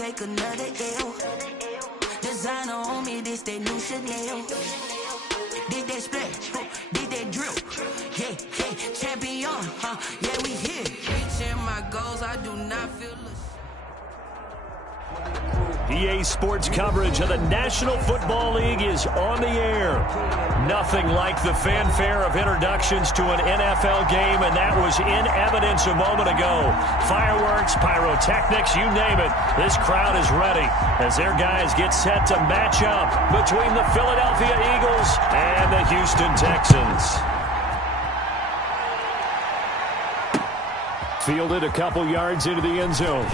take another L. Designer on me, this they new Chanel. Did they splash? Did they drill? Yeah, hey, champion, yeah, we here. Reaching my goals, I do not feel EA Sports coverage of the National Football League is on the air. Nothing like the fanfare of introductions to an NFL game, and that was in evidence a moment ago. Fireworks, pyrotechnics, you name it. This crowd is ready as their guys get set to match up between the Philadelphia Eagles and the Houston Texans. Fielded a couple yards into the end zone.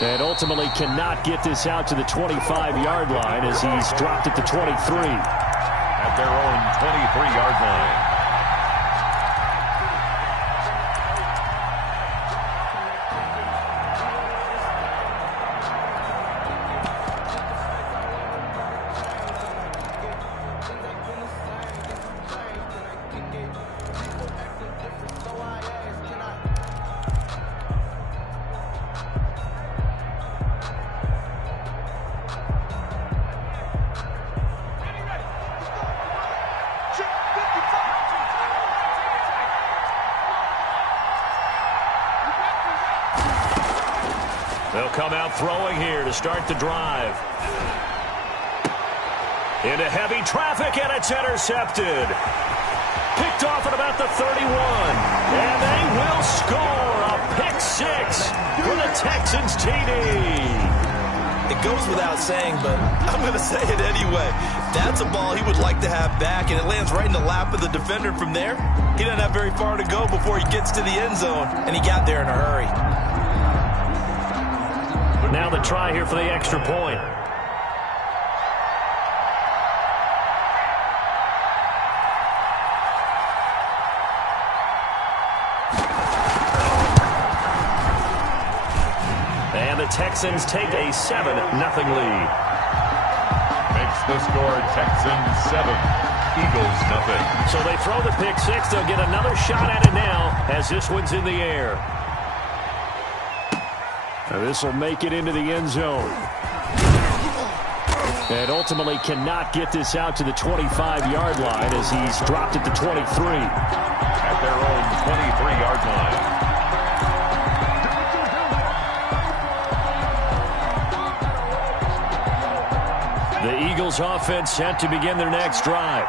And ultimately cannot get this out to the 25-yard line as he's dropped at the 23. At their own 23-yard line. They'll come out throwing here to start the drive. Into heavy traffic, and it's intercepted. Picked off at about the 31. And they will score a pick six for the Texans TD. It goes without saying, but I'm going to say it anyway. That's a ball he would like to have back, and it lands right in the lap of the defender from there. He doesn't have very far to go before he gets to the end zone, and he got there in a hurry. Now the try here for the extra point. And the Texans take a 7-0 lead. Makes the score Texans 7, Eagles nothing. So they throw the pick six. They'll get another shot at it now as this one's in the air. This will make it into the end zone. And ultimately cannot get this out to the 25-yard line as he's dropped at the 23. At their own 23-yard line. The Eagles offense set to begin their next drive.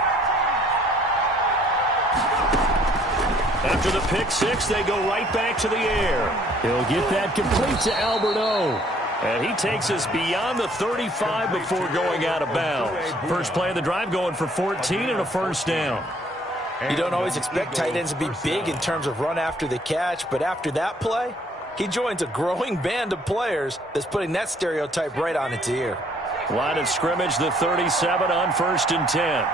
After the pick six, they go right back to the air. He'll get that complete to Alberto. And he takes us beyond the 35 before going out of bounds. First play of the drive going for 14 and a first down. You don't always expect tight ends to be big in terms of run after the catch, but after that play, he joins a growing band of players that's putting that stereotype right on its ear. Line of scrimmage, the 37 on 1st and 10.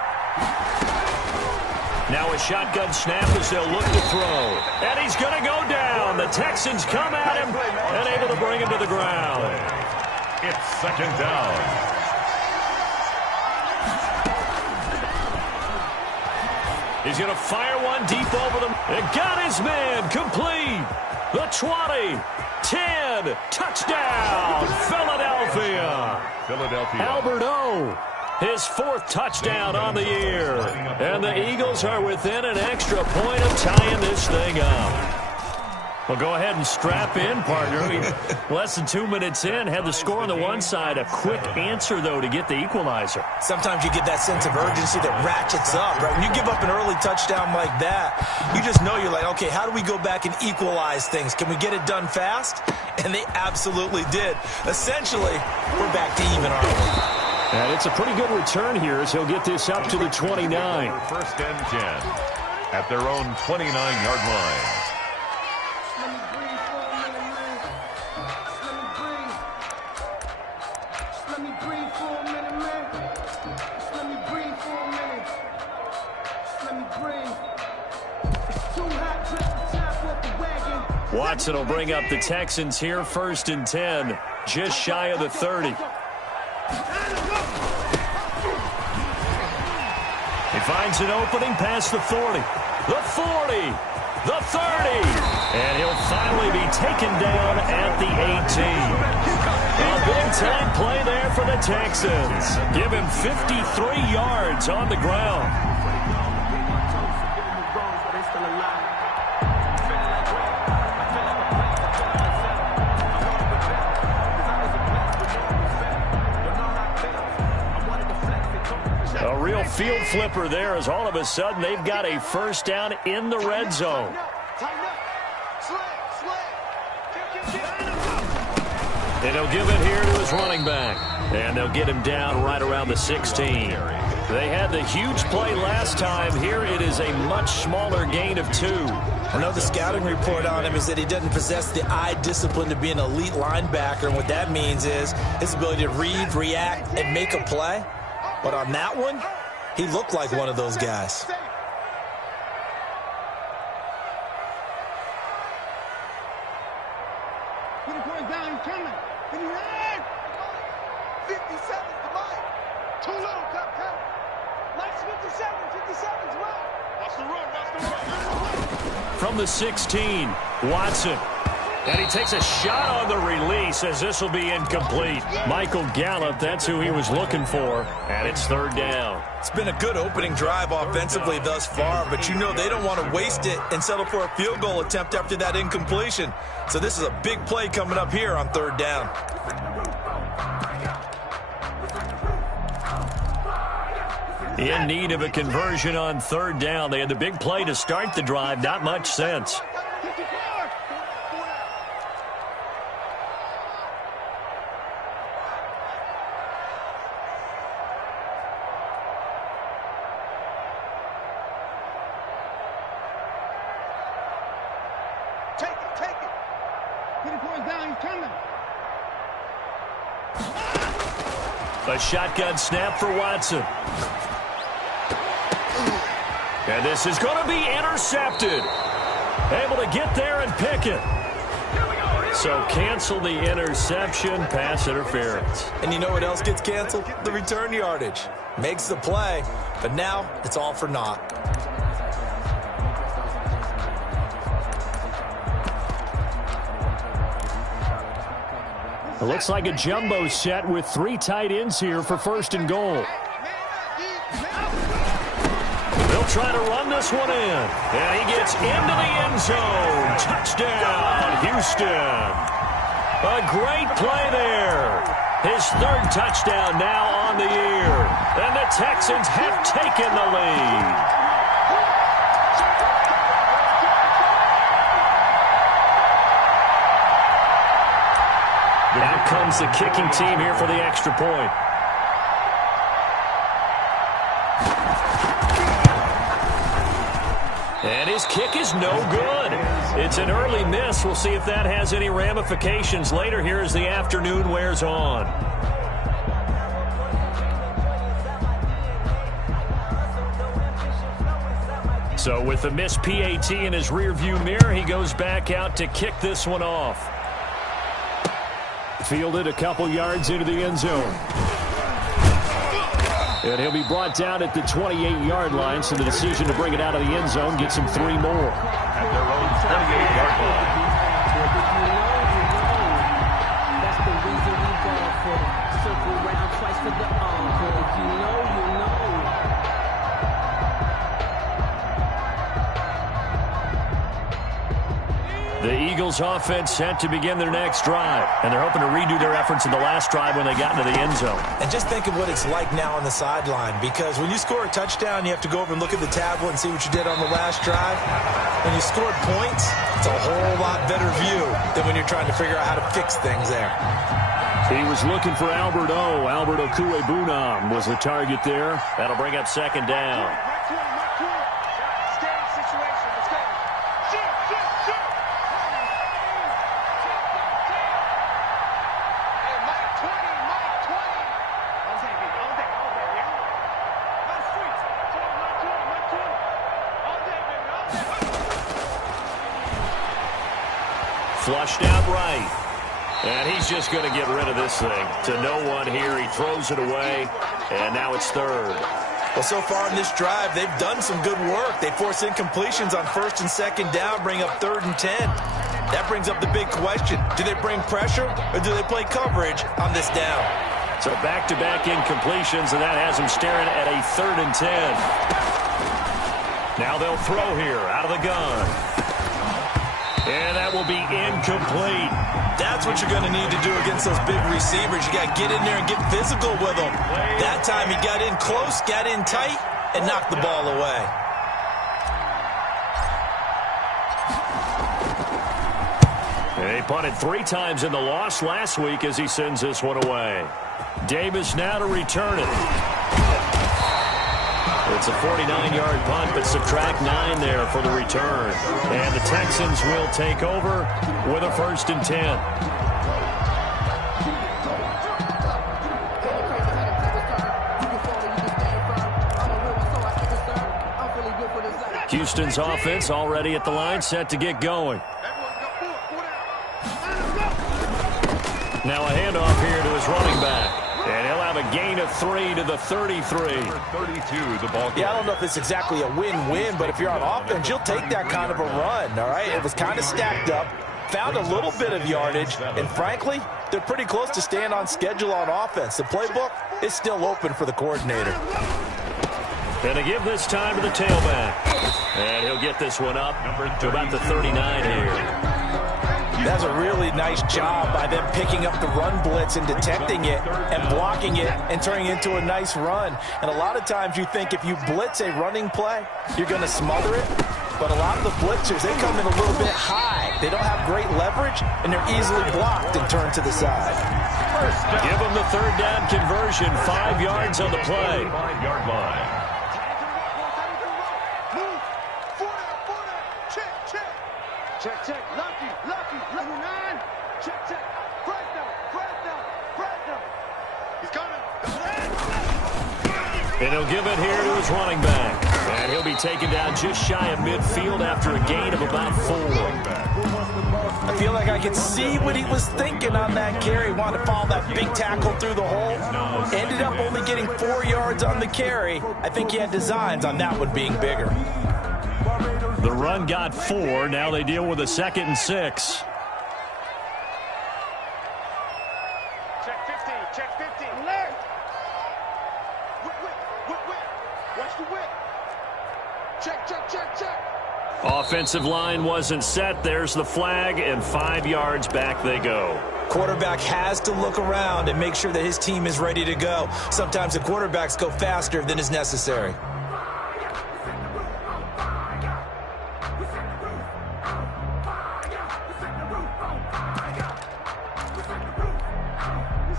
Now a shotgun snap as they'll look to throw. And he's going to go down. The Texans come at him and able to bring him to the ground. It's second down. He's going to fire one deep over them. And got his man complete. The 20, 10, touchdown, Philadelphia. Alberto. His 4th touchdown on the year. And the Eagles are within an extra point of tying this thing up. Well, go ahead and strap in, partner. Less than 2 minutes in, had the score on the one side. A quick answer, though, to get the equalizer. Sometimes you get that sense of urgency that ratchets up, right? When you give up an early touchdown like that, you just know you're like, okay, how do we go back and equalize things? Can we get it done fast? And they absolutely did. Essentially, we're back to even, aren't we? And it's a pretty good return here as he'll get this up to the 29. First and 10 at their own 29-yard line. Watson will bring up the Texans here, 1st and 10, just shy of the 30. He finds an opening past the 40. The 40. The 30. And he'll finally be taken down at the 18. A big-time play there for the Texans. Give him 53 yards on the ground. A real field flipper there as all of a sudden they've got a first down in the red zone. And he'll give it here to his running back. And they'll get him down right around the 16. They had the huge play last time. Here it is a much smaller gain of 2. I know the scouting report on him is that he doesn't possess the eye discipline to be an elite linebacker. And what that means is his ability to read, react, and make a play. But on that one, he looked like one of those guys. Down, he's coming. Can you run? 57's the line. Too low, top 10. Mike's 57. 57's right. Watch the run. From the 16, Watson. And he takes a shot on the release as this will be incomplete. Michael Gallup, that's who he was looking for. And it's third down. It's been a good opening drive offensively thus far, but you know they don't want to waste it and settle for a field goal attempt after that incompletion. So this is a big play coming up here on third down. In need of a conversion on third down. They had the big play to start the drive. Not much sense. A shotgun snap for Watson. And this is going to be intercepted. Able to get there and pick it. So cancel the interception, pass interference. And you know what else gets canceled? The return yardage. Makes the play, but now it's all for naught. It looks like a jumbo set with 3 tight ends here for first and goal. They'll try to run this one in. And he gets into the end zone. Touchdown, Houston. A great play there. His third touchdown now on the year. And the Texans have taken the lead. Out comes the kicking team here for the extra point. And his kick is no good. It's an early miss. We'll see if that has any ramifications later here as the afternoon wears on. So with the missed PAT in his rearview mirror, he goes back out to kick this one off. Fielded a couple yards into the end zone. And he'll be brought down at the 28-yard line, so the decision to bring it out of the end zone gets him 3 more. At their own 28-yard line. That's the reason we go for circle round twice for the encore. You know. The Eagles offense set to begin their next drive, and they're hoping to redo their efforts in the last drive when they got into the end zone. And just think of what it's like now on the sideline, because when you score a touchdown, you have to go over and look at the tablet and see what you did on the last drive. When you scored points, it's a whole lot better view than when you're trying to figure out how to fix things there. He was looking for Albert O. Albert Okuebunam was the target there. That'll bring up second down. Flushed out right. And he's just going to get rid of this thing. To no one here. He throws it away. And now it's third. Well, so far in this drive, they've done some good work. They force incompletions on 1st and 2nd down, bring up 3rd and 10. That brings up the big question. Do they bring pressure or do they play coverage on this down? So back-to-back incompletions, and that has them staring at a 3rd and 10. Now they'll throw here out of the gun. And that will be incomplete. That's what you're going to need to do against those big receivers. You got to get in there and get physical with them. That time he got in close, got in tight, and knocked the ball away. And he punted 3 times in the loss last week as he sends this one away. Davis now to return it. It's a 49-yard punt, but subtract 9 there for the return. And the Texans will take over with a 1st and 10. Houston's offense already at the line, set to get going. Now a handoff here to his running back. And he'll have a gain of 3 to the 33. 32, the ball game. Yeah, I don't know if it's exactly a win-win, but if you're on offense, you'll take that kind of a run, all right? It was kind of stacked up, found a little bit of yardage, and frankly, they're pretty close to staying on schedule on offense. The playbook is still open for the coordinator. And to give this time to the tailback. And he'll get this one up to about the 39 here. That's a really nice job by them picking up the run blitz and detecting it and blocking it and turning it into a nice run. And a lot of times you think if you blitz a running play, you're going to smother it. But a lot of the blitzers, they come in a little bit high. They don't have great leverage, and they're easily blocked and turned to the side. Give them the 3rd down conversion, 5 yards on the play. 5-yard line. Check. Lucky. 9. Check. Fresno. He's coming. And he'll give it here to his running back. And he'll be taken down just shy of midfield after a gain of about 4. I feel like I could see what he was thinking on that carry. Wanted to follow that big tackle through the hole. Ended up only getting 4 yards on the carry. I think he had designs on that one being bigger. The run got 4. Now they deal with a 2nd and 6. Check 50. Alert. Whip. Watch the whip. Check. Offensive line wasn't set. There's the flag, and 5 yards back they go. Quarterback has to look around and make sure that his team is ready to go. Sometimes the quarterbacks go faster than is necessary.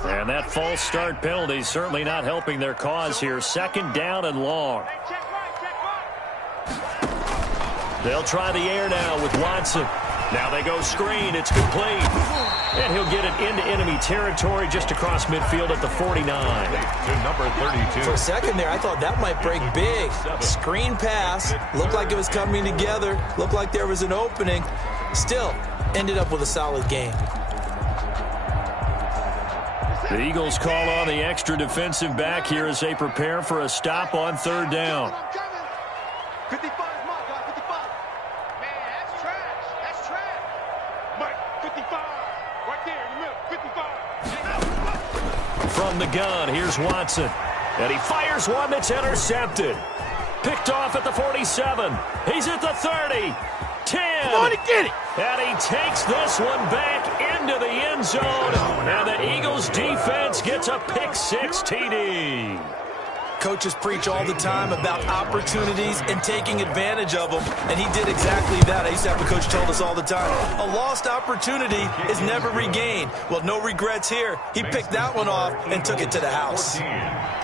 And that false start penalty certainly not helping their cause here. 2nd down and long. They'll try the air now with Watson. Now they go screen. It's complete. And he'll get it into enemy territory just across midfield at the 49. To number 32. For a second there, I thought that might break big. Screen pass. Looked like it was coming together. Looked like there was an opening. Still, ended up with a solid game. The Eagles call on the extra defensive back here as they prepare for a stop on 3rd down. 55 is my guy, 55. Man, that's trash. Mike, 55. Right there in the middle, 55. From the gun, here's Watson. And he fires one that's intercepted. Picked off at the 47. He's at the 30. 10. Come on and get it. And he takes this one back into the end zone. And the Eagles defense gets a pick-6 TD. Coaches preach all the time about opportunities and taking advantage of them, and he did exactly that. I used to have a coach told us all the time, a lost opportunity is never regained. Well, no regrets here. He picked that one off and took it to the house.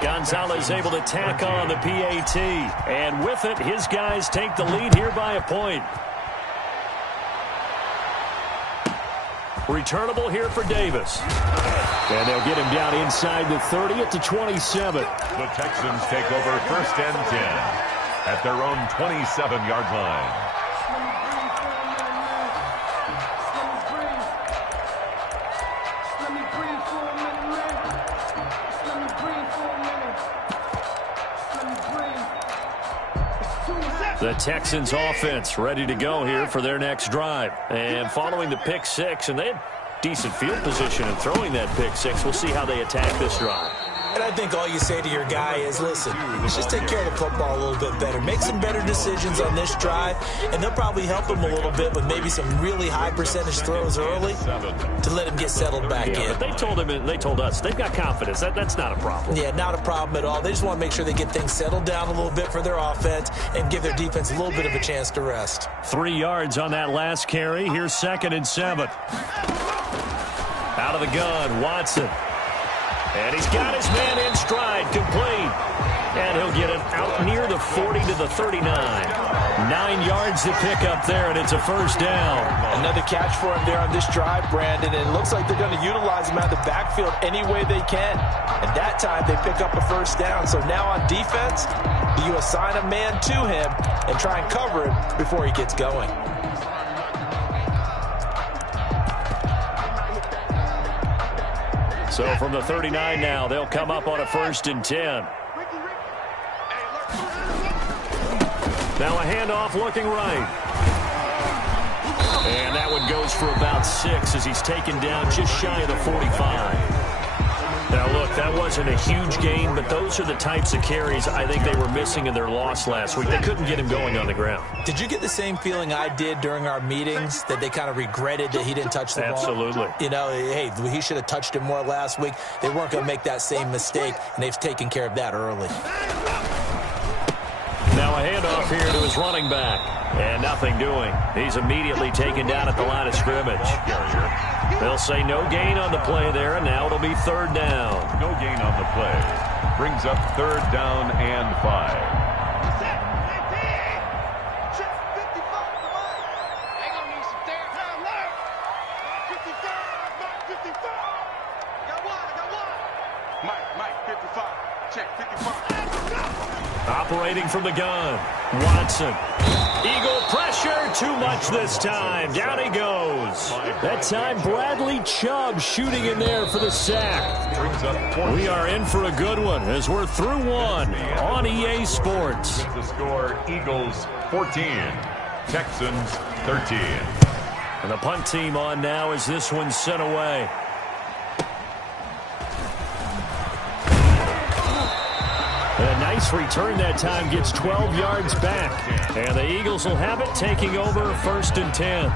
Gonzalez able to tack on the PAT. And with it, his guys take the lead here by a point. Returnable here for Davis. And they'll get him down inside the 30 at the 27. The Texans take over 1st and 10 at their own 27-yard line. The Texans offense ready to go here for their next drive. And following the pick six, and they had decent field position in throwing that pick six. We'll see how they attack this drive. And I think all you say to your guy is, listen, let's just take care of the football a little bit better. Make some better decisions on this drive, and they'll probably help him a little bit with maybe some really high percentage throws early to let him get settled back in. But they told us they've got confidence. That's not a problem. Yeah, not a problem at all. They just want to make sure they get things settled down a little bit for their offense and give their defense a little bit of a chance to rest. 3 yards on that last carry. Here's 2nd and 7. Out of the gun, Watson. And he's got his man in stride, complete. And he'll get it out near the 40 to the 39. 9 yards to pick up there, and it's a first down. Another catch for him there on this drive, Brandon. And it looks like they're going to utilize him out of the backfield any way they can. And that time they pick up a first down. So now on defense, you assign a man to him and try and cover him before he gets going. So from the 39 now, they'll come up on a 1st and 10. Now a handoff looking right. And that one goes for about 6 as he's taken down just shy of the 45. Now, look, that wasn't a huge gain, but those are the types of carries I think they were missing in their loss last week. They couldn't get him going on the ground. Did you get the same feeling I did during our meetings, that they kind of regretted that he didn't touch the ball? Absolutely. You know, hey, he should have touched it more last week. They weren't going to make that same mistake, and they've taken care of that early. Now a handoff here to his running back. And nothing doing. He's immediately taken down at the line of scrimmage. They'll say no gain on the play there, and now it'll be 3rd down. No gain on the play. Brings up 3rd down and 5. Operating from the gun, Watson. Eagle pressure, too much this time. Down he goes. That time, Bradley Chubb shooting in there for the sack. We are in for a good one as we're through one on EA Sports. The score, Eagles 14, Texans 13. And the punt team on now as this one's sent away. A nice return that time, gets 12 yards back. And the Eagles will have it, taking over 1st and 10.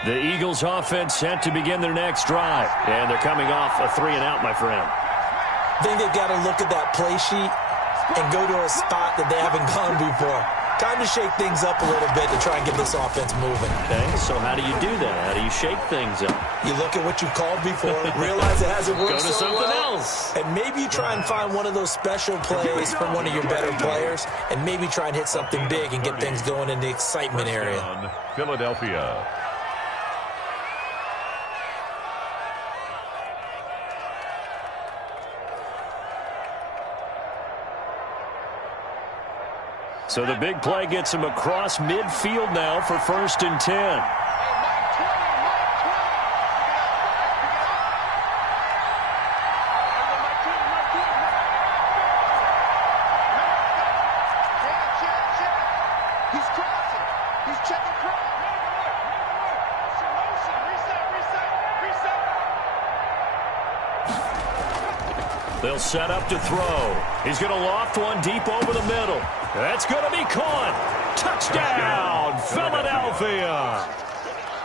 The Eagles offense set to begin their next drive. And they're coming off a 3-and-out, my friend. I think they've got to look at that play sheet and go to a spot that they haven't gone before. Time to shake things up a little bit to try and get this offense moving. Okay, so how do you do that? How do you shake things up? You look at what you called before, realize it hasn't worked Go to so something well, else. and maybe you try and find one of those special plays from one of your better players, and maybe try and hit something big and get things going in the excitement area. Philadelphia. So the big play gets him across midfield now for 1st and 10. They'll set up to throw. He's going to loft one deep over the middle. That's going to be caught. Touchdown, Philadelphia.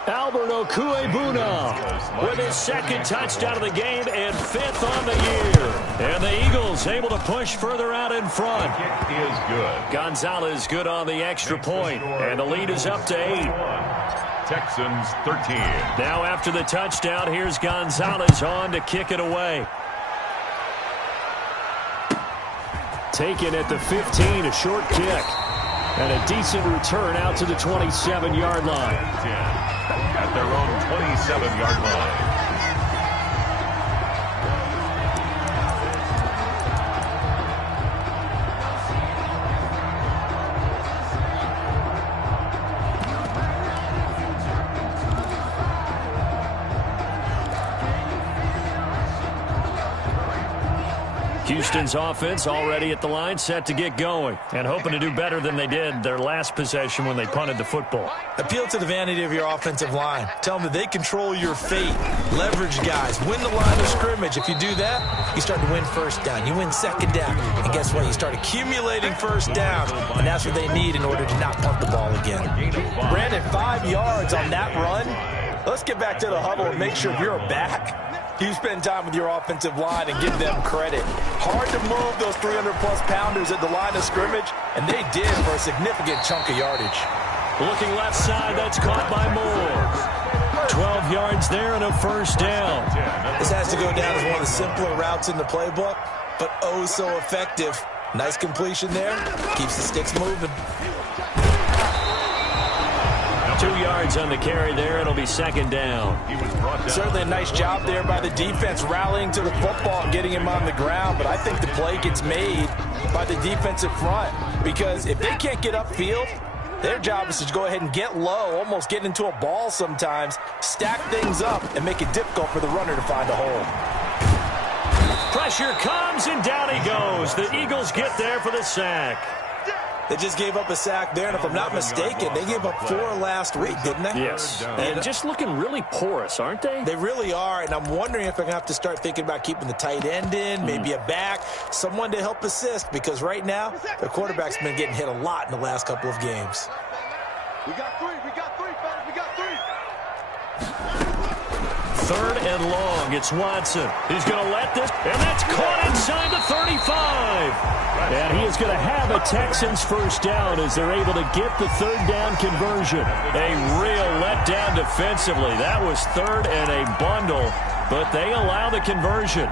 Albert Okuebuna with his 2nd touchdown of the game and 5th on the year. And the Eagles able to push further out in front. Kick is good. Gonzalez good on the extra point, and the lead is up to 8. Texans 13. Now after the touchdown, here's Gonzalez on to kick it away. Taken at the 15, a short kick. And a decent return out to the 27-yard line. 10 at their own 27-yard line. Houston's offense already at the line, set to get going, and hoping to do better than they did their last possession when they punted the football. Appeal to the vanity of your offensive line. Tell them that they control your fate. Leverage guys. Win the line of scrimmage. If you do that, you start to win first down. You win second down. And guess what? You start accumulating first downs. And that's what they need in order to not punt the ball again. Brandon, 5 yards on that run. Let's get back to the huddle and make sure if you're back, you spend time with your offensive line and give them credit. Hard to move those 300-plus pounders at the line of scrimmage, and they did for a significant chunk of yardage. Looking left side, that's caught by Moore. 12 yards there and a first down. This has to go down as one of the simpler routes in the playbook, but oh so effective. Nice completion there. Keeps the sticks moving. 2 yards on the carry there. It'll be second down. Certainly a nice job there by the defense rallying to the football and getting him on the ground, but I think the play gets made by the defensive front because if they can't get upfield, their job is to go ahead and get low, almost get into a ball sometimes, stack things up, and make it difficult for the runner to find a hole. Pressure comes, and down he goes. The Eagles get there for the sack. They just gave up a sack there, and if I'm not mistaken, they gave up 4 last week, didn't they? Yes. And just looking really porous, aren't they? They really are, and I'm wondering if they're going to have to start thinking about keeping the tight end in, maybe a back, someone to help assist, because right now, their quarterback's been getting hit a lot in the last couple of games. We got three, fellas, we got 3. 3rd and long. It's Watson. He's going to let this, and that's caught inside the 35. And he is going to have a Texans first down as they're able to get the 3rd down conversion. A real letdown defensively. That was 3rd and a bundle, but they allow the conversion.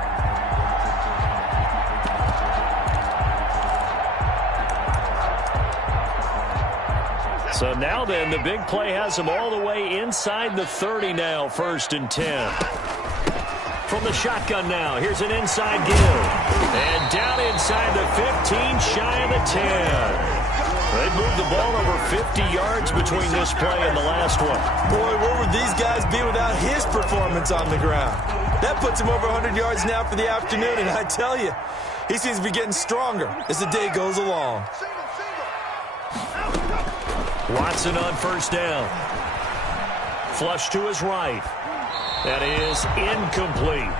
So now then, the big play has them all the way inside the 30 now, 1st and 10. From the shotgun now, here's an inside give. And down inside the 15, shy of the 10. They moved the ball over 50 yards between this play and the last one. Boy, where would these guys be without his performance on the ground? That puts him over 100 yards now for the afternoon, and I tell you, he seems to be getting stronger as the day goes along. Watson on first down. Flush to his right. That is incomplete.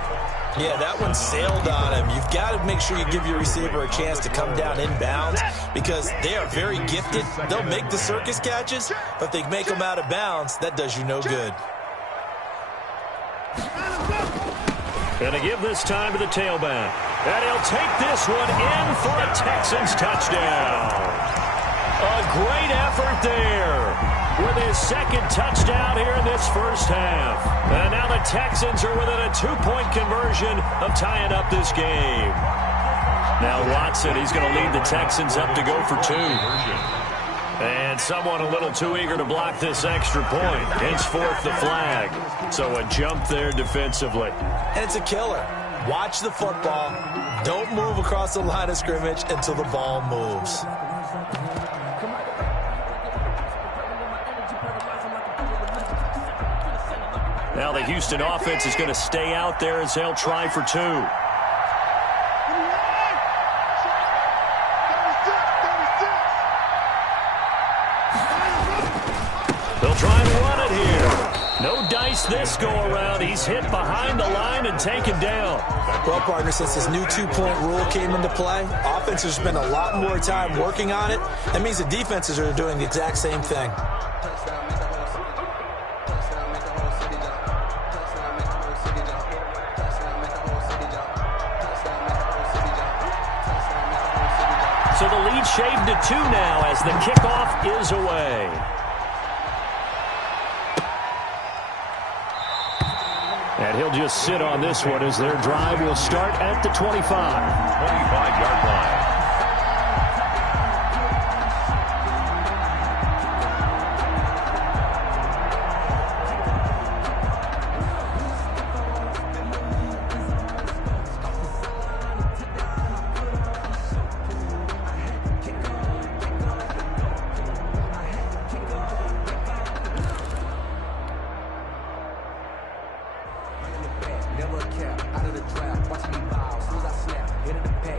Yeah, that one sailed on him. You've got to make sure you give your receiver a chance to come down inbounds because they are very gifted. They'll make the circus catches, but if they make them out of bounds, that does you no good. Going to give this time to the tailback. And he'll take this one in for a Texans touchdown. A great effort there with his 2nd touchdown here in this first half. And now the Texans are within a 2-point conversion of tying up this game. Now Watson, he's going to lead the Texans up to go for 2. And someone a little too eager to block this extra point. Henceforth the flag. So a jump there defensively. And it's a killer. Watch the football. Don't move across the line of scrimmage until the ball moves. Now the Houston offense is going to stay out there as they'll try for 2. They'll try and run it here. No dice this go-around. He's hit behind the line and taken down. Well, partner, since this new 2-point rule came into play, offenses spend a lot more time working on it. That means the defenses are doing the exact same thing. So the lead shaved to 2 now as the kickoff is away. And he'll just sit on this one as their drive will start at the 25. 25-yard line. Never a cap, out of the draft, watch me bow. As soon as I snap, hit in the pass.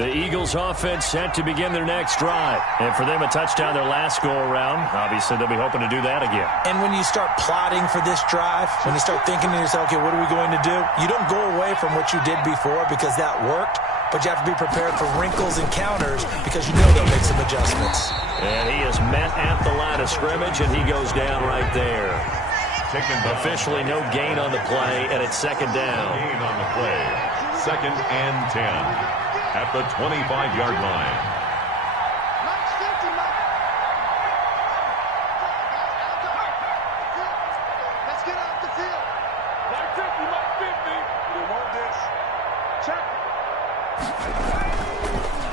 The Eagles offense set to begin their next drive. And for them, a touchdown their last go-around. Obviously, they'll be hoping to do that again. And when you start plotting for this drive, when you start thinking to yourself, okay, what are we going to do? You don't go away from what you did before because that worked, but you have to be prepared for wrinkles and counters because you know they'll make some adjustments. And he is met at the line of scrimmage, and he goes down right there. Officially no gain on the play, and it's second down. Gain on the play. 2nd and 10 at the 25-yard line. Mike's 50, Mike. Let's get off the field. Mike 50, Mike 50. We want this. Check.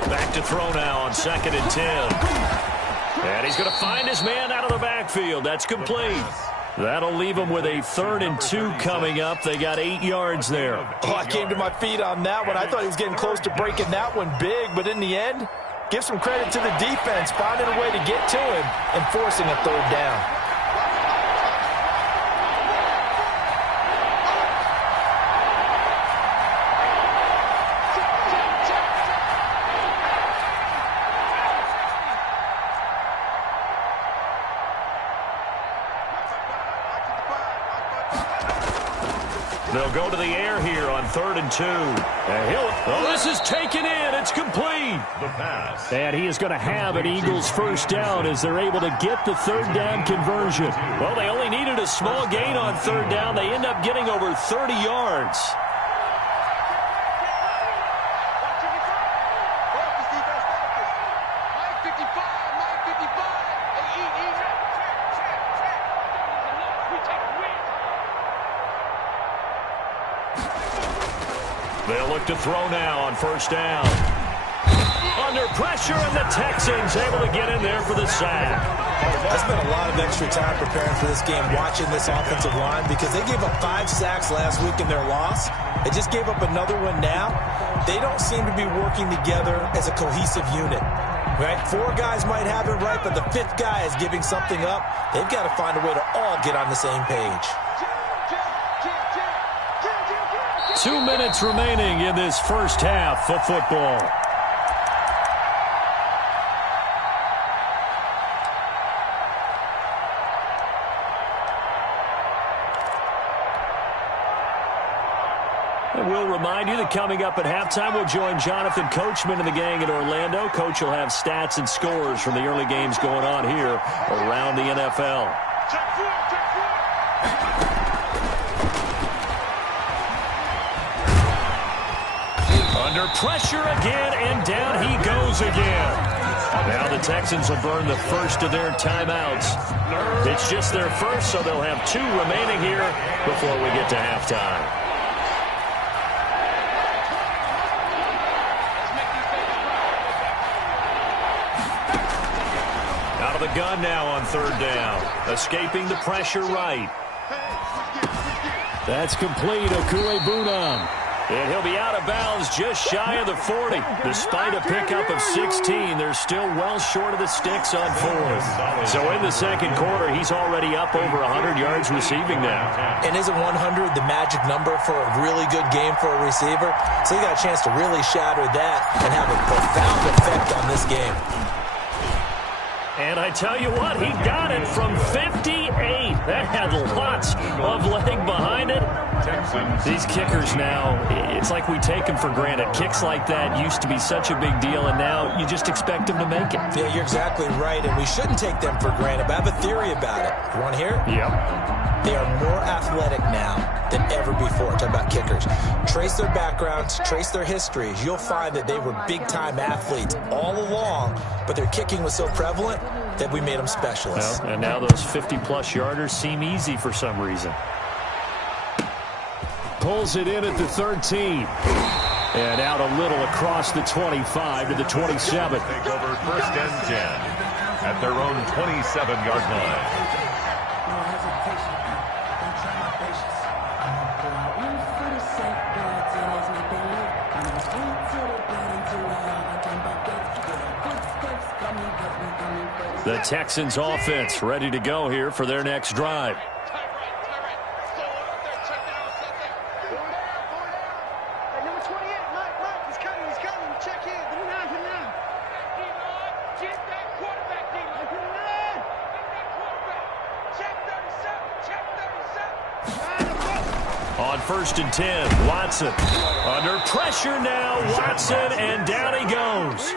Back to throw now on 2nd and 10. And he's going to find his man out of the backfield. That's complete. That'll leave him with a 3rd and 2 coming up. They got 8 yards there. Oh, I came to my feet on that one. I thought he was getting close to breaking that one big, but in the end, give some credit to the defense, finding a way to get to him and forcing a 3rd down. They'll go to the air here on 3rd and 2. And this is taken in. It's complete. The pass. And he is going to have an Eagles first down as they're able to get the 3rd down conversion. Well, they only needed a small gain on 3rd down. They end up getting over 30 yards. They'll look to throw now on 1st down. Under pressure, and the Texans able to get in there for the sack. I spent a lot of extra time preparing for this game, watching this offensive line, because they gave up 5 sacks last week in their loss. They just gave up another one now. They don't seem to be working together as a cohesive unit. Right? 4 guys might have it right, but the 5th guy is giving something up. They've got to find a way to all get on the same page. 2 minutes remaining in this first half of football. And we'll remind you that coming up at halftime, we'll join Jonathan Coachman and the gang in Orlando. Coach will have stats and scores from the early games going on here around the NFL. Under pressure again, and down he goes again. Now the Texans will burn the first of their timeouts. It's just their first, so they'll have 2 remaining here before we get to halftime. Out of the gun now on 3rd down. Escaping the pressure right. That's complete. Okuegbunam. And he'll be out of bounds just shy of the 40. Despite a pickup of 16, they're still well short of the sticks on 4th. So in the second quarter, he's already up over 100 yards receiving now. And isn't 100 the magic number for a really good game for a receiver? So he got a chance to really shatter that and have a profound effect on this game. And I tell you what, he got it from 58. That had lots of leg behind it. These kickers now, it's like we take them for granted. Kicks like that used to be such a big deal, and now you just expect them to make it. Yeah, you're exactly right, and we shouldn't take them for granted, but I have a theory about it. You want to hear it? Yep. They are more athletic now than ever before. Talk about kickers. Trace their backgrounds, trace their histories. You'll find that they were big-time athletes all along, but their kicking was so prevalent that we made them specialists. Well, and now those 50-plus yarders seem easy for some reason. Pulls it in at the 13. And out a little across the 25 to the 27. Take over 1st and 10 at their own 27-yard line. The Texans offense ready to go here for their next drive. Number 28, Mike, he's coming, check in. 1st and 10. Watson under pressure now. Watson, and down he goes.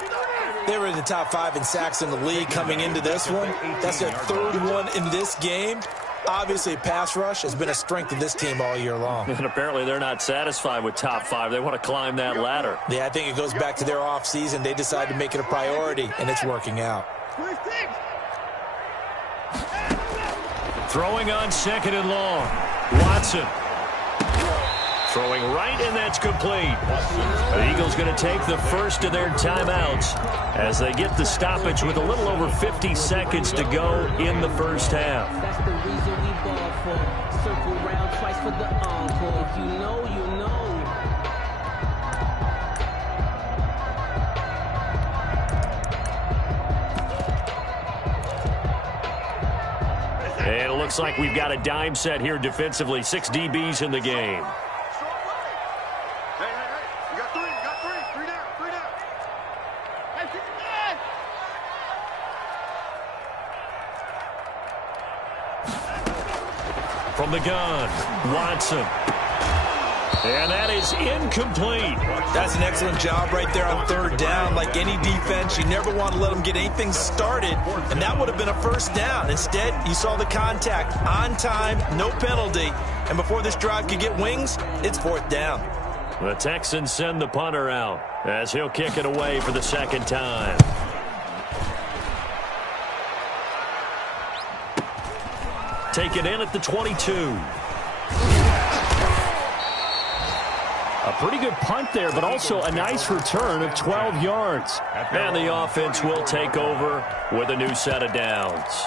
They were in the top 5 in sacks in the league coming into this one. That's their 3rd one in this game. Obviously, pass rush has been a strength of this team all year long. And apparently they're not satisfied with top 5. They want to climb that ladder. Yeah, I think it goes back to their offseason. They decided to make it a priority, and it's working out. Throwing on 2nd and long. Watson. Throwing right, and that's complete. The Eagles going to take the first of their timeouts as they get the stoppage with a little over 50 seconds to go in the first half. That's the reason we ball for. Circle round twice for the encore. If you know, you know. And it looks like we've got a dime set here defensively. 6 DBs in the game. From the gun, Watson. And that is incomplete. That's an excellent job right there on 3rd down. Like any defense, you never want to let them get anything started, and that would have been a 1st down. Instead, you saw the contact on time, no penalty, and before this drive could get wings, it's 4th down. The Texans send the punter out as he'll kick it away for the 2nd time. Taken in at the 22. A pretty good punt there, but also a nice return of 12 yards. And the offense will take over with a new set of downs.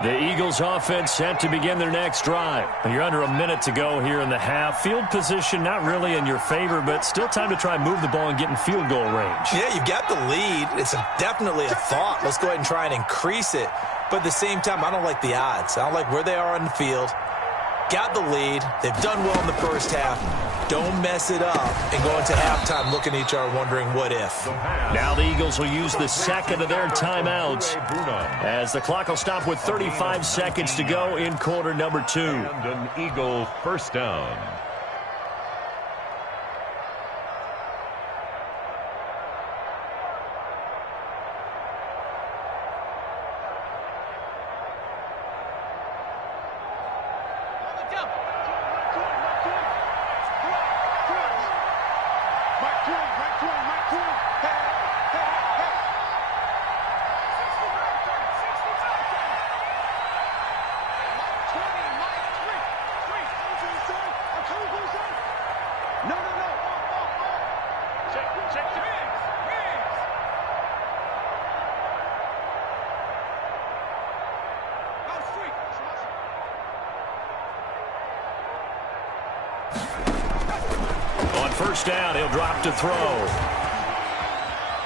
The Eagles offense set to begin their next drive. You're under a minute to go here in the half. Field position not really in your favor, but still time to try and move the ball and get in field goal range. Yeah, you've got the lead. It's definitely a thought. Let's go ahead and try and increase it. But at the same time, I don't like the odds. I don't like where they are on the field. Got the lead. They've done well in the first half. Don't mess it up and go into halftime looking at each other wondering what if. Now the Eagles will use the 2nd of their timeouts as the clock will stop with 35 seconds to go in quarter number 2. And an Eagle 1st down. On 1st down, he'll drop to throw.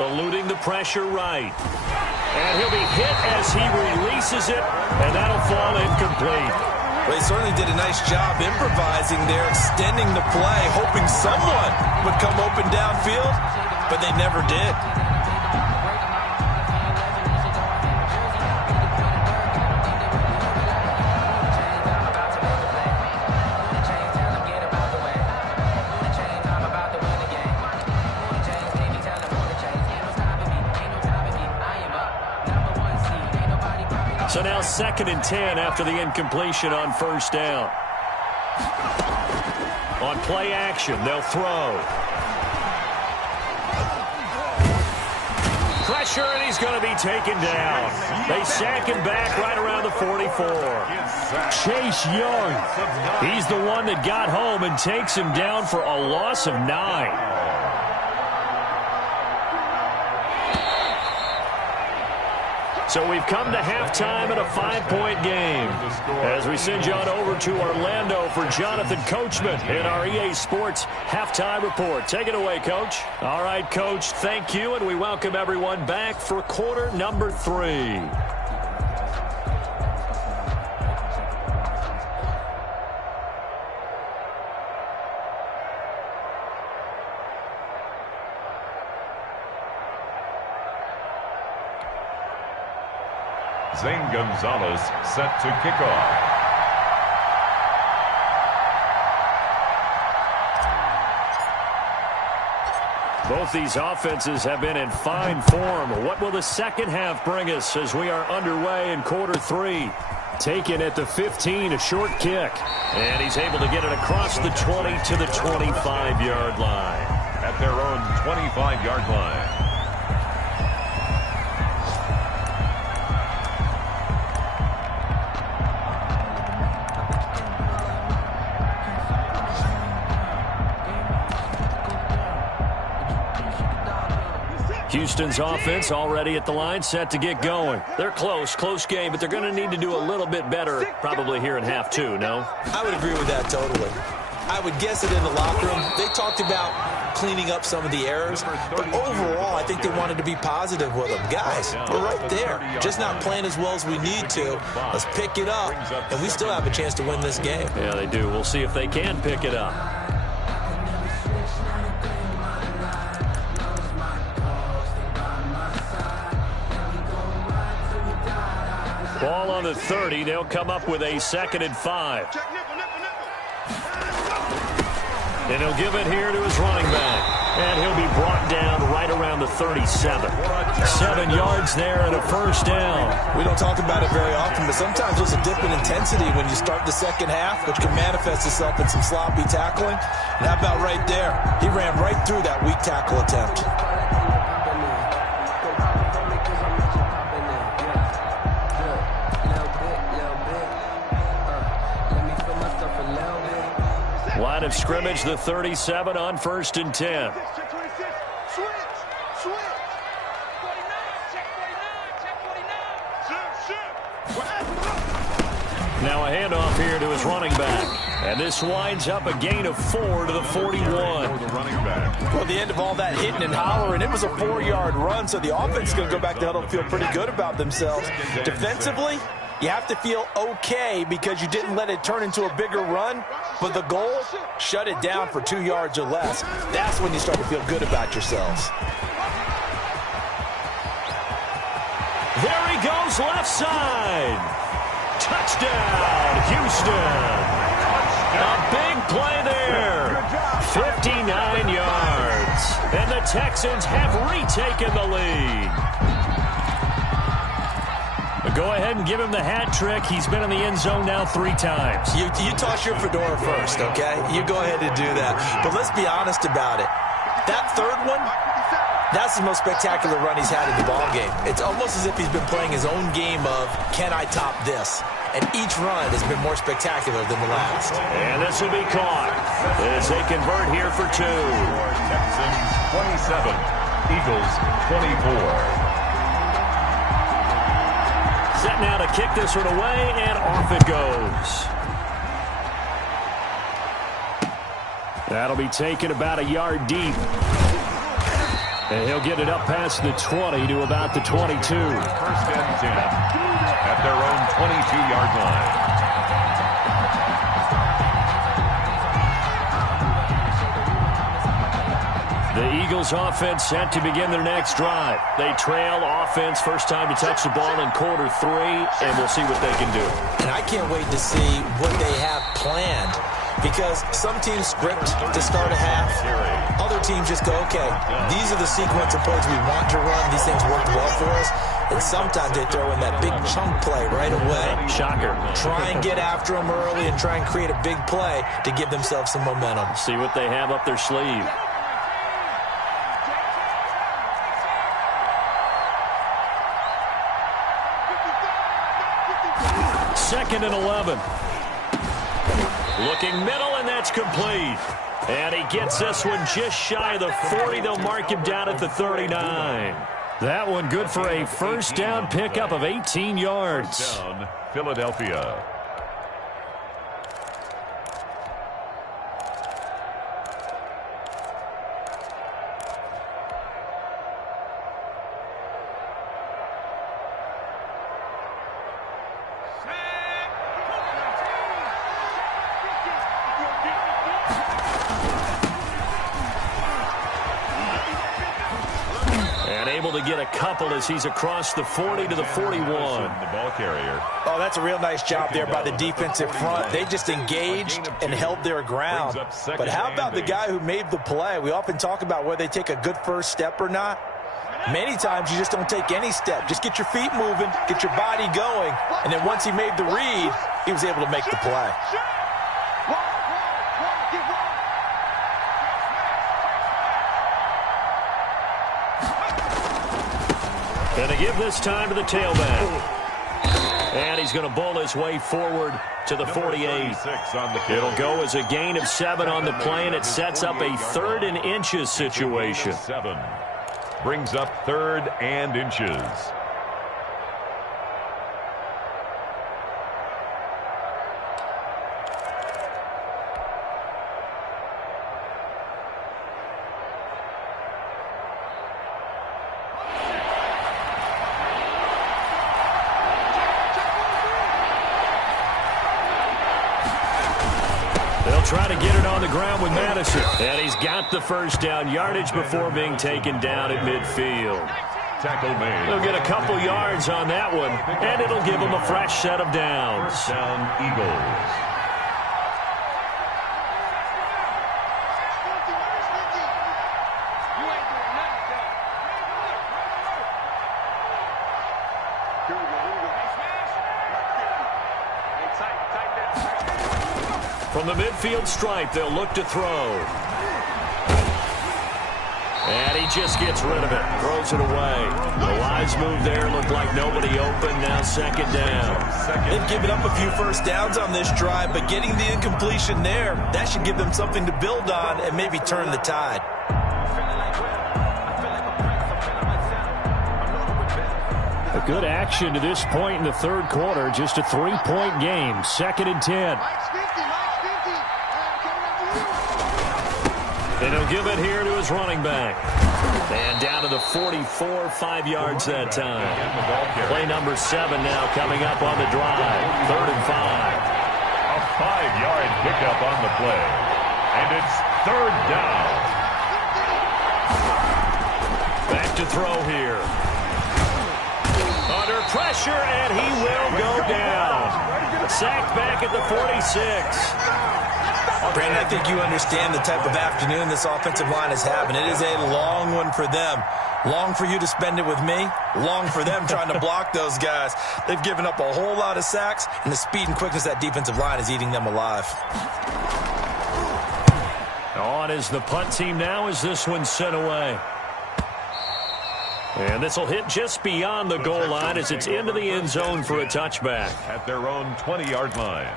Eluding the pressure right. And he'll be hit as he releases it, and that'll fall incomplete. Well, he certainly did a nice job improvising there, extending the play, hoping someone would come open downfield, but they never did. So now 2nd and 10 after the incompletion on 1st down. On play action, they'll throw. Pressure, and he's going to be taken down. They sack him back right around the 44. Chase Young, he's the one that got home and takes him down for a loss of 9. So we've come to halftime in a 5-point game as we send you on over to Orlando for Jonathan Coachman in our EA Sports Halftime Report. Take it away, Coach. All right, Coach, thank you, and we welcome everyone back for quarter number 3. Zane Gonzalez set to kick off. Both these offenses have been in fine form. What will the second half bring us as we are underway in quarter 3? Taken at the 15, a short kick. And he's able to get it across the 20 to the 25-yard line. At their own 25-yard line. Houston's offense already at the line, set to get going. They're close game, but they're going to need to do a little bit better probably here in half 2, no? I would agree with that totally. I would guess it in the locker room. They talked about cleaning up some of the errors, but overall, I think they wanted to be positive with them. Guys, we're right there. Just not playing as well as we need to. Let's pick it up, and we still have a chance to win this game. Yeah, they do. We'll see if they can pick it up. Ball on the 30. They'll come up with a 2nd and 5. And he'll give it here to his running back. And he'll be brought down right around the 37. 7 yards there and a first down. We don't talk about it very often, but sometimes there's a dip in intensity when you start the second half, which can manifest itself in some sloppy tackling. And how about right there? He ran right through that weak tackle attempt. Line of scrimmage, the 37 on 1st and 10. Now a handoff here to his running back. And this winds up a gain of 4 to the 41. Well, the end of all that hitting and hollering, it was a 4-yard run, so the offense is going to go back to huddle and feel pretty good about themselves. Defensively, you have to feel okay because you didn't let it turn into a bigger run, but the goal, shut it down for 2 yards or less. That's when you start to feel good about yourselves. There he goes, left side. Touchdown, Houston. A big play there. 59 yards. And the Texans have retaken the lead. Go ahead and give him the hat trick. He's been in the end zone now 3 times. You toss your fedora first, okay? You go ahead and do that. But let's be honest about it. That third one, that's the most spectacular run he's had in the ballgame. It's almost as if he's been playing his own game of, can I top this? And each run has been more spectacular than the last. And this will be caught as they convert here for 2. Texans 27, Eagles 24. Set now to kick this one away, and off it goes. That'll be taken about a yard deep. And he'll get it up past the 20 to about the 22. 1st and 10 at their own 22-yard line. The Eagles offense set to begin their next drive. They trail offense, first time to touch the ball in quarter 3, and we'll see what they can do. And I can't wait to see what they have planned, because some teams script to start a half. Other teams just go, okay, these are the sequence of plays we want to run. These things worked well for us. And sometimes they throw in that big chunk play right away. Shocker. Try and get after them early and try and create a big play to give themselves some momentum. See what they have up their sleeve. Second and 11. Looking middle, and that's complete. And he gets this one just shy of the 40. They'll mark him down at the 39. That one good for a first down pickup of 18 yards. First down, Philadelphia. able to get a couple as he's across the 40 to the 41. The ball carrier. Oh, that's a real nice job there by the defensive front. They just engaged and held their ground. But how about the guy who made the play? We often talk about whether they take a good first step or not. Many times you just don't take any step. Just get your feet moving, get your body going, and then once he made the read, he was able to make the play. And they give this time to the tailback. And he's going to bowl his way forward to the 48. It'll go as a gain of 7 on the play, and it sets up a 3rd and inches situation. 7 brings up 3rd and inches. Try to get it on the ground with Madison. And he's got the first down yardage before being taken down at midfield. Tackle made. He'll get a couple yards on that one, and it'll give him a fresh set of downs. First down, Eagles. From the midfield stripe, they'll look to throw. And he just gets rid of it. Throws it away. The wise move there. Looked like nobody open. Now 2nd down. They've given up a few first downs on this drive, but getting the incompletion there, that should give them something to build on and maybe turn the tide. A good action to this point in the 3rd quarter. Just a 3-point game. 2nd and 10. And he'll give it here to his running back. And down to the 44, 5 yards that time. Play number 7 now coming up on the drive. 3rd and 5. A 5-yard pickup on the play. And it's 3rd down. Back to throw here. Under pressure, and he will go down. Sacked back at the 46. Brandon, I think you understand the type of afternoon this offensive line is having. It is a long one for them. Long for you to spend it with me. Long for them trying to block those guys. They've given up a whole lot of sacks, and the speed and quickness of that defensive line is eating them alive. On is the punt team now as this one's sent away. And this will hit just beyond the goal line as it's into the end zone for a touchback. At their own 20-yard line.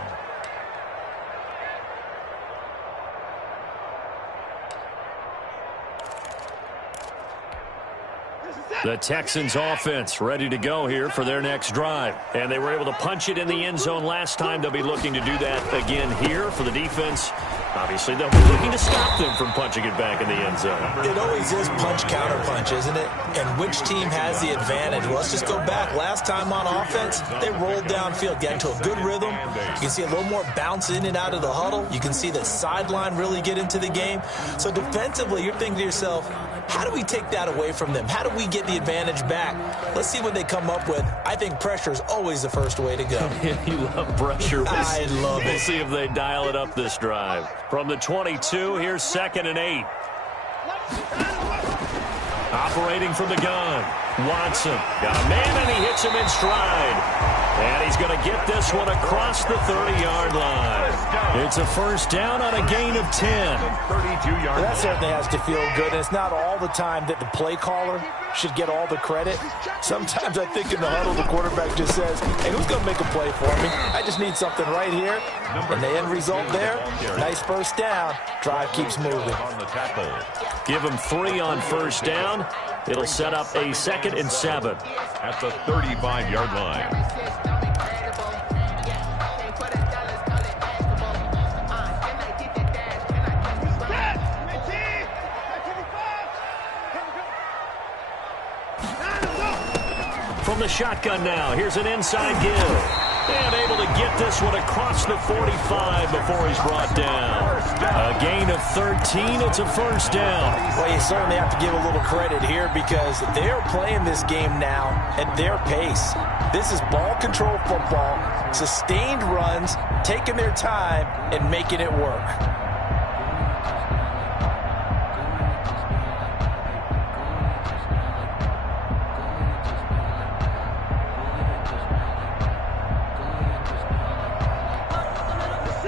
The Texans offense ready to go here for their next drive. And they were able to punch it in the end zone last time. They'll be looking to do that again here for the defense. Obviously, they'll be looking to stop them from punching it back in the end zone. It always is punch-counter-punch, isn't it? And which team has the advantage? Well, let's just go back. Last time on offense, they rolled downfield, got into a good rhythm. You can see a little more bounce in and out of the huddle. You can see the sideline really get into the game. So defensively, you're thinking to yourself, how do we take that away from them? How do we get the advantage back? Let's see what they come up with. I think pressure is always the first way to go. You love pressure. I love it. We'll see if they dial it up this drive. From the 22, here's 2nd and 8. Operating from the gun. Watson got a man, and he hits him in stride. And he's going to get this one across the 30-yard line. It's a first down on a gain of 10. 32-yard Well, that certainly has to feel good. And it's not all the time that the play caller should get all the credit. Sometimes I think in the huddle, the quarterback just says, hey, who's going to make a play for me? I just need something right here. And the end result there, nice first down. Drive keeps moving. Give him 3 on first down. It'll set up a 2nd and 7. At the 35-yard line. From the shotgun now, here's an inside give. And able to get this one across the 45 before he's brought down. A gain of 13. It's a first down. Well, you certainly have to give a little credit here because they're playing this game now at their pace. This is ball control football, sustained runs, taking their time, and making it work.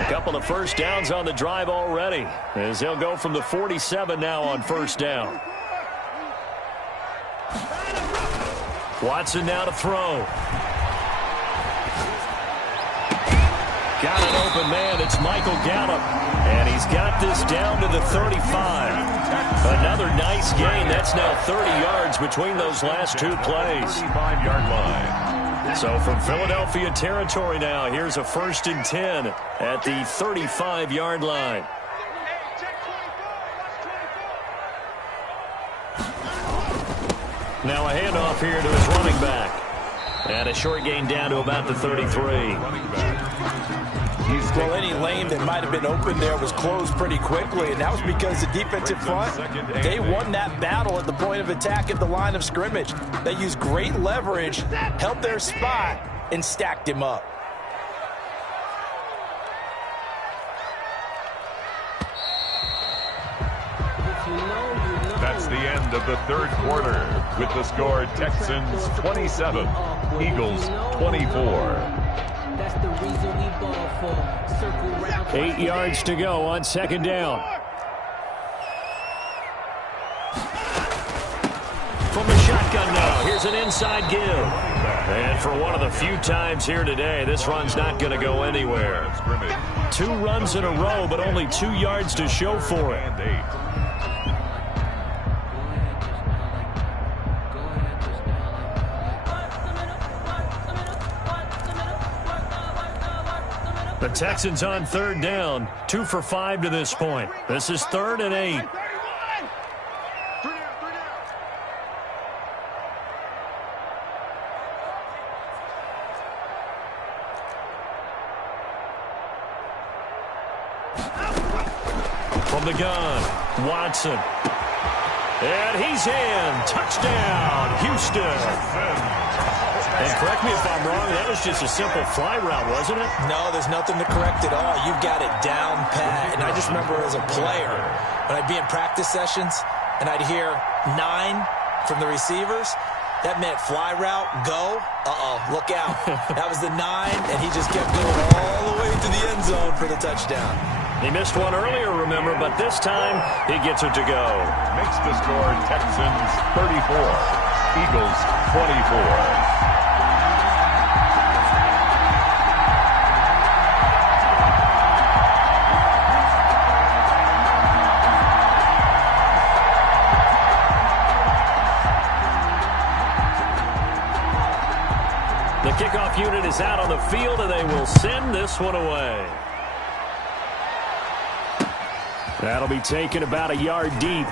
Couple of first downs on the drive already, as they'll go from the 47 now on first down. Watson now to throw. Got an open man. It's Michael Gallup. And he's got this down to the 35. Another nice gain. That's now 30 yards between those last two plays. 35-yard line. So from Philadelphia territory now, here's a 1st and 10 at the 35-yard line. Now a handoff here to his running back. And a short gain down to about the 33. Well, any lane that might have been open there was closed pretty quickly, and that was because the defensive front, they won that battle at the point of attack at the line of scrimmage. They used great leverage, held their spot, and stacked him up. That's the end of the third quarter with the score Texans 27, Eagles 24. That's the reason we ball for. Circle round. 8 yards to go on second down. From the shotgun now, here's an inside give. And for one of the few times here today, this run's not going to go anywhere. 2 runs in a row, but only 2 yards to show for it. The Texans on third down, 2 for 5 to this point. This is 3rd and 8. From the gun, Watson. And he's in. Touchdown, Houston. And correct me if I'm wrong, that was just a simple fly route, wasn't it? No, there's nothing to correct at all. You've got it down pat. And I just remember as a player, when I'd be in practice sessions and I'd hear 9 from the receivers, that meant fly route, go. Look out. That was the 9, and he just kept going all the way to the end zone for the touchdown. He missed one earlier, remember, but this time he gets it to go. Makes the score Texans 34, Eagles 24. The kickoff unit is out on the field, and they will send this one away. That'll be taken about a yard deep.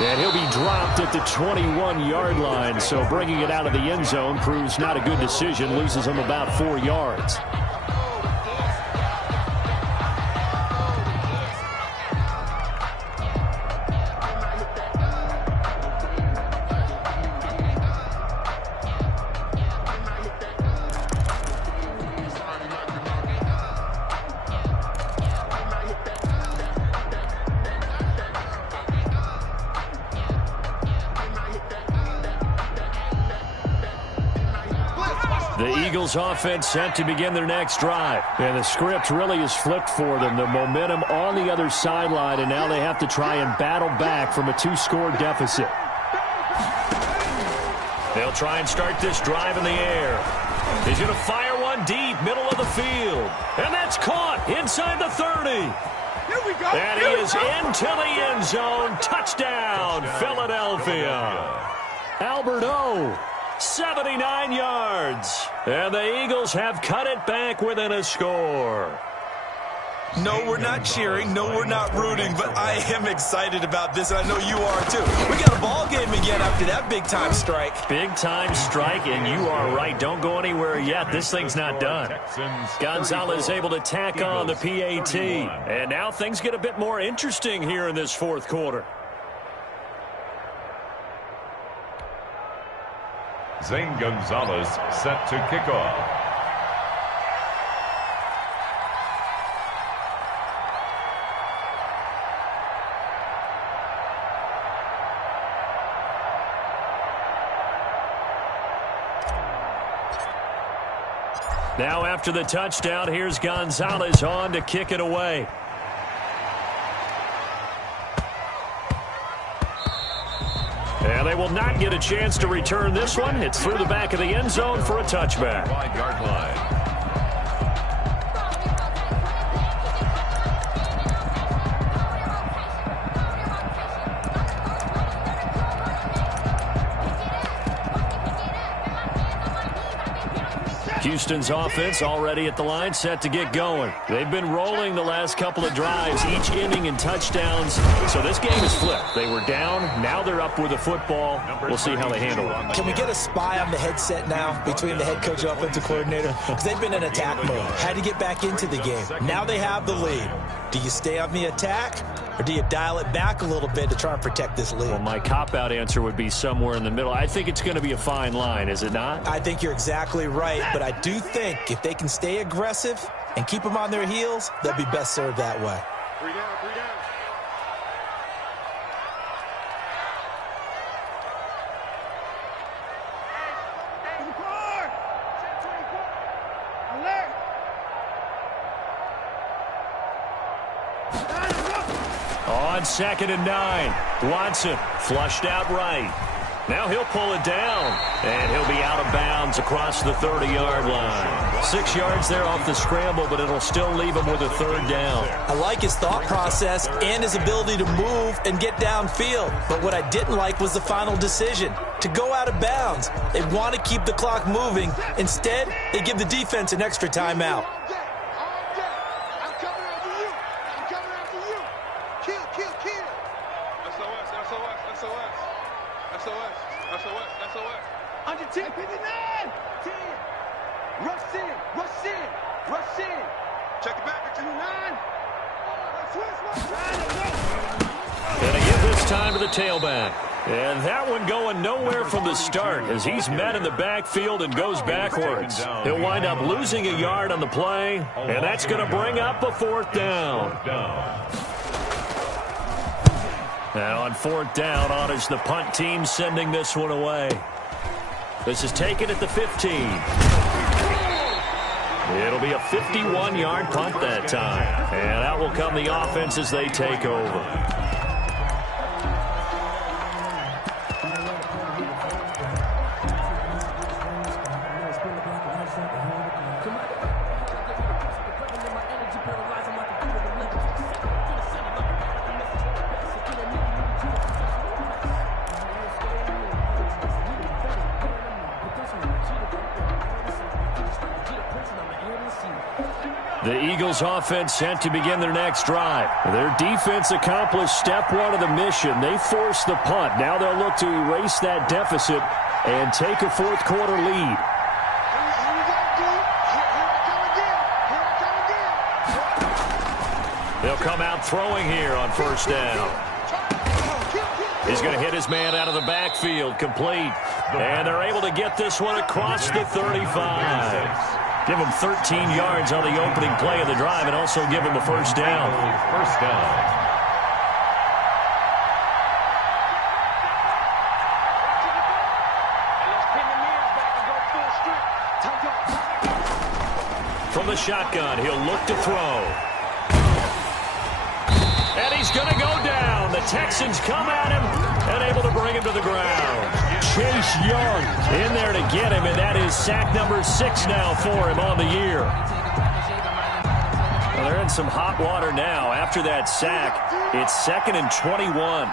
And he'll be dropped at the 21-yard line, so bringing it out of the end zone proves not a good decision, loses him about 4 yards. The Eagles offense set to begin their next drive. And the script really is flipped for them. The momentum on the other sideline, and now they have to try and battle back from a 2-score deficit. They'll try and start this drive in the air. He's going to fire one deep, middle of the field. And that's caught inside the 30. Here we go. And he is into the end zone. Touchdown, Philadelphia. Albert O. 79 yards. And the Eagles have cut it back within a score. No, we're not cheering. No, we're not rooting. But I am excited about this, and I know you are too. We got a ball game again after that big-time strike. Big-time strike, and you are right. Don't go anywhere yet. This thing's not done. Gonzalez able to tack on the PAT. And now things get a bit more interesting here in this fourth quarter. Zane Gonzalez set to kick off. Now after the touchdown, here's Gonzalez on to kick it away. And they will not get a chance to return this one. It's through the back of the end zone for a touchback. 5-yard line. Houston's offense already at the line, set to get going. They've been rolling the last couple of drives, each inning in touchdowns. So this game is flipped. They were down, now they're up with the football. We'll see how they handle it. Can we get a spy on the headset now between the head coach and offensive coordinator? Because they've been in attack mode. Had to get back into the game. Now they have the lead. Do you stay on the attack, or do you dial it back a little bit to try and protect this lead? Well, my cop-out answer would be somewhere in the middle. I think it's going to be a fine line, is it not? I think you're exactly right, but I do think if they can stay aggressive and keep them on their heels, they'll be best served that way. 3 down, 3 down. On 2nd and 9, Watson flushed out right. Now he'll pull it down, and he'll be out of bounds across the 30-yard line. 6 yards there off the scramble, but it'll still leave him with a 3rd down. I like his thought process and his ability to move and get downfield. But what I didn't like was the final decision, to go out of bounds. They want to keep the clock moving. Instead, they give the defense an extra timeout. Under 10, 59, 10. Rush in, rush in, rush in. Check it back to 29. Gonna give this time to the tailback. And that one going nowhere from the start as he's met in the backfield and goes backwards. He'll wind up losing a yard on the play, and that's going to bring up a 4th down. Now on 4th down, honors the punt team sending this one away. This is taken at the 15. It'll be a 51-yard punt that time. And out will come the offense as they take over. The Eagles offense sent to begin their next drive. Their defense accomplished step 1 of the mission. They forced the punt. Now they'll look to erase that deficit and take a 4th quarter lead. They'll come out throwing here on 1st down. He's going to hit his man out of the backfield, complete. And they're able to get this one across the 35. Give him 13 yards on the opening play of the drive and also give him a 1st down. 1st down. From the shotgun, he'll look to throw. And he's going to go down. The Texans come at him and able to bring him to the ground. Chase Young in there to get him, and that is sack number 6 now for him on the year. Well, they're in some hot water now. After that sack, it's 2nd and 21.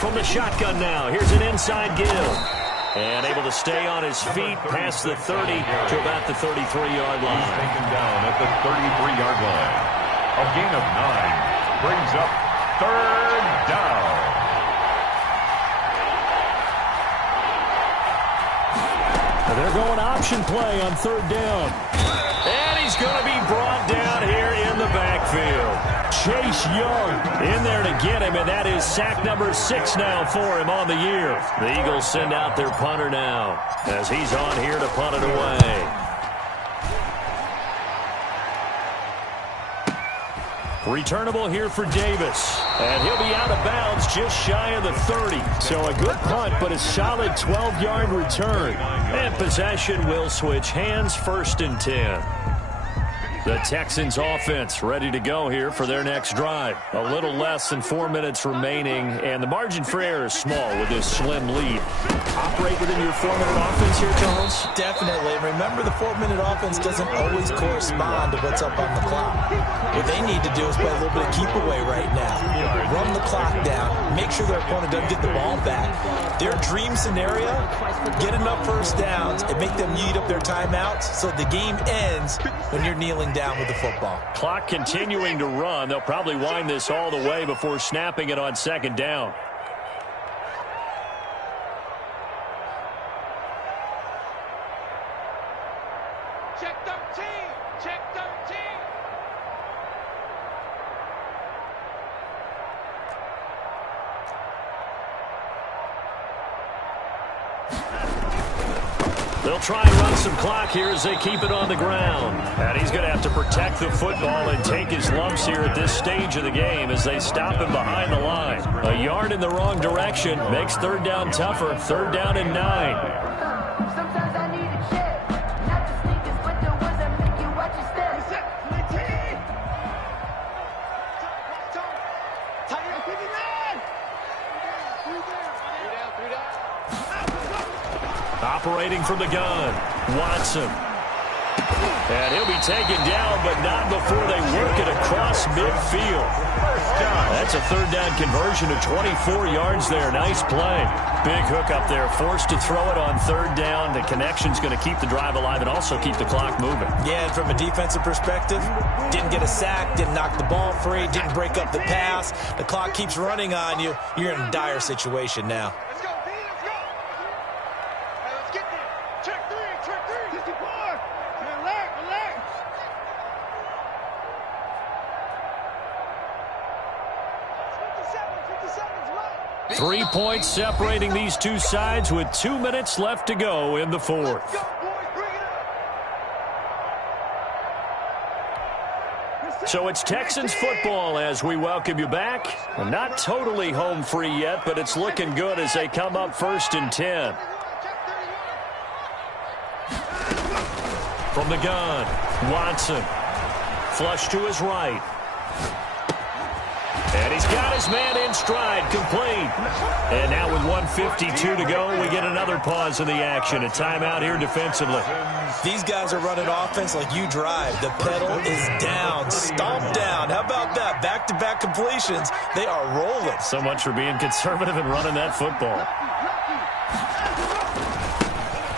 From the shotgun now, here's an inside give. And able to stay on his feet past the 30 to about the 33-yard line. He's taken down at the 33-yard line. A gain of 9 brings up 3rd down. They're going option play on 3rd down. And he's going to be brought down here in the backfield. Chase Young in there to get him, and that is sack number 6 now for him on the year. The Eagles send out their punter now as he's on here to punt it away. Returnable here for Davis. And he'll be out of bounds just shy of the 30. So a good punt, but a solid 12-yard return. And possession will switch hands, 1st and 10. The Texans offense ready to go here for their next drive. A little less than 4 minutes remaining, and the margin for error is small with this slim lead. Operate within your 4-minute offense here, Charles? Definitely. And remember, the 4-minute offense doesn't always correspond to what's up on the clock. What they need to do is play a little bit of keep away right now. Run the clock down. Make sure their opponent doesn't get the ball back. Their dream scenario, get enough first downs and make them eat up their timeouts so the game ends when you're kneeling down with the football. Clock continuing to run. They'll probably wind this all the way before snapping it on 2nd down. Check 13. Check 13. They'll try and run some clock here as they keep it on the ground. And he's going to have to protect the football and take his lumps here at this stage of the game as they stop him behind the line. A yard in the wrong direction makes 3rd down tougher. 3rd down and 9. Sometimes I need a check, not the sneakers, but the ones that make you watch your steps. Operating from the gun, Watson. And he'll be taken down, but not before they work it across midfield. That's a 3rd down conversion of 24 yards there. Nice play. Big hook up there. Forced to throw it on 3rd down. The connection's going to keep the drive alive and also keep the clock moving. Yeah, and from a defensive perspective, didn't get a sack, didn't knock the ball free, didn't break up the pass. The clock keeps running on you. You're in a dire situation now. Let's go, B, let's go. Hey, let's get there. Check 3, check 3. 54. Relax, relax. It's 57's right. 3 points separating these two sides with 2 minutes left to go in the 4th. Let's go, boys, bring it up. So it's Texans football as we welcome you back. Not totally home free yet, but it's looking good as they come up 1st and 10. From the gun, Watson. Flush to his right. And he's got his man in stride, complete. And now with 1:52 to go, we get another pause in the action. A timeout here defensively. These guys are running offense like you drive. The pedal is down, stomp down. How about that? Back-to-back completions. They are rolling. So much for being conservative and running that football.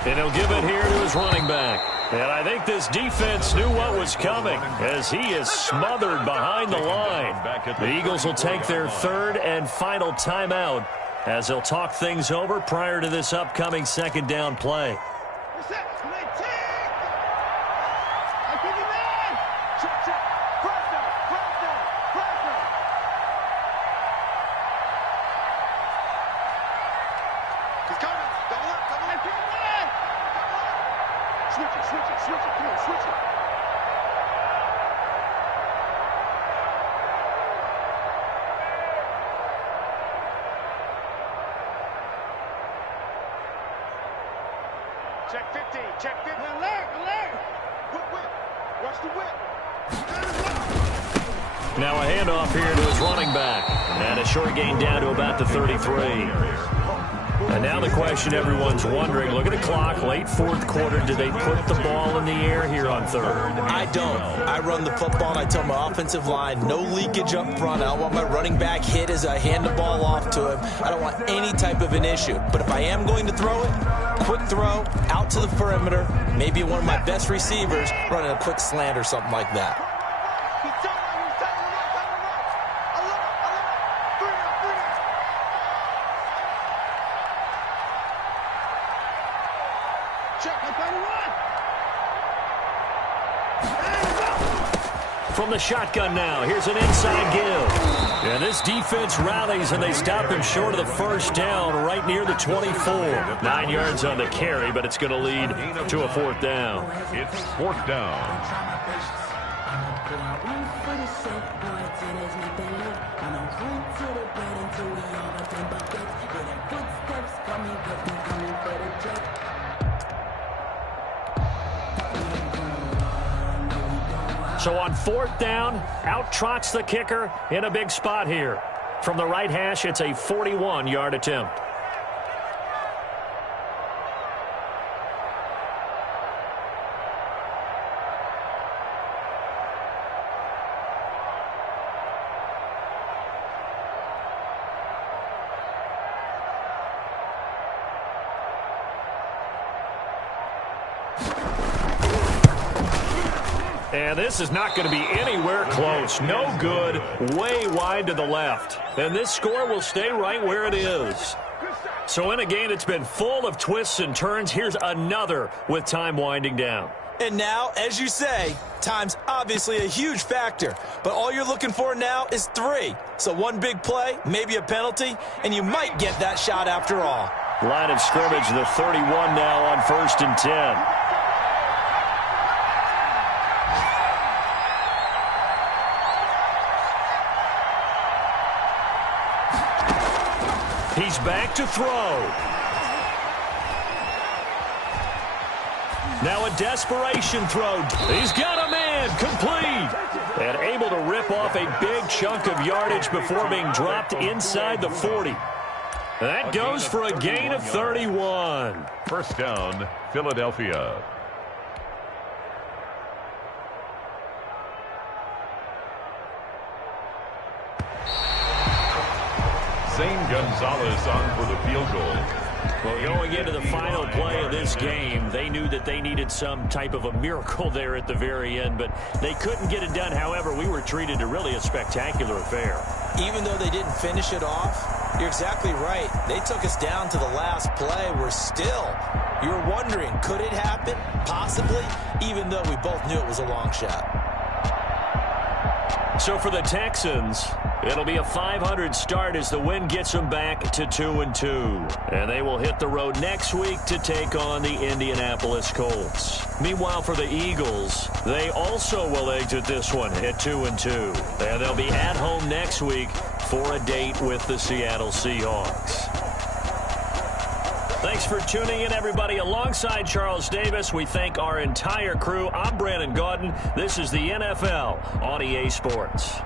And he'll give it here to his running back. And I think this defense knew what was coming as he is smothered behind the line. The Eagles will take their 3rd and final timeout as they'll talk things over prior to this upcoming 2nd down play. Check 15, check 15. Alert, alert. Whip. Watch the whip. Now a handoff here to his running back. And a short gain down to about the 33. And now the question everyone's wondering, look at the clock, late fourth quarter, do they put the ball in the air here on third? I don't. I run the football, and I tell my offensive line, no leakage up front. I don't want my running back hit as I hand the ball off to him. I don't want any type of an issue. But if I am going to throw it, quick throw, out to the perimeter, maybe one of my best receivers running a quick slant or something like that. From the shotgun now, here's an inside give. And this defense rallies, and they stop him short of the first down right near the 24. 9 yards on the carry, but it's going to lead to a fourth down. It's fourth down. So on fourth down, out trots the kicker in a big spot here. From the right hash, it's a 41-yard attempt. And this is not going to be anywhere close. No good, way wide to the left. And this score will stay right where it is. So in a game that's been full of twists and turns, here's another with time winding down. And now, as you say, time's obviously a huge factor. But all you're looking for now is 3. So one big play, maybe a penalty, and you might get that shot after all. Line of scrimmage, the 31 now on 1st and 10. He's back to throw. Now a desperation throw. He's got a man, complete. And able to rip off a big chunk of yardage before being dropped inside the 40. That goes for a gain of 31. First down, Philadelphia. Zane Gonzalez on for the field goal. Well, going into the final play of this game, they knew that they needed some type of a miracle there at the very end, but they couldn't get it done. However, we were treated to really a spectacular affair. Even though they didn't finish it off, you're exactly right. They took us down to the last play. You were wondering, could it happen? Possibly, even though we both knew it was a long shot. So for the Texans, it'll be a 500 start as the win gets them back to 2-2. And they will hit the road next week to take on the Indianapolis Colts. Meanwhile, for the Eagles, they also will exit this one at 2-2. And they'll be at home next week for a date with the Seattle Seahawks. Thanks for tuning in, everybody. Alongside Charles Davis, we thank our entire crew. I'm Brandon Gaudin. This is the NFL on EA Sports.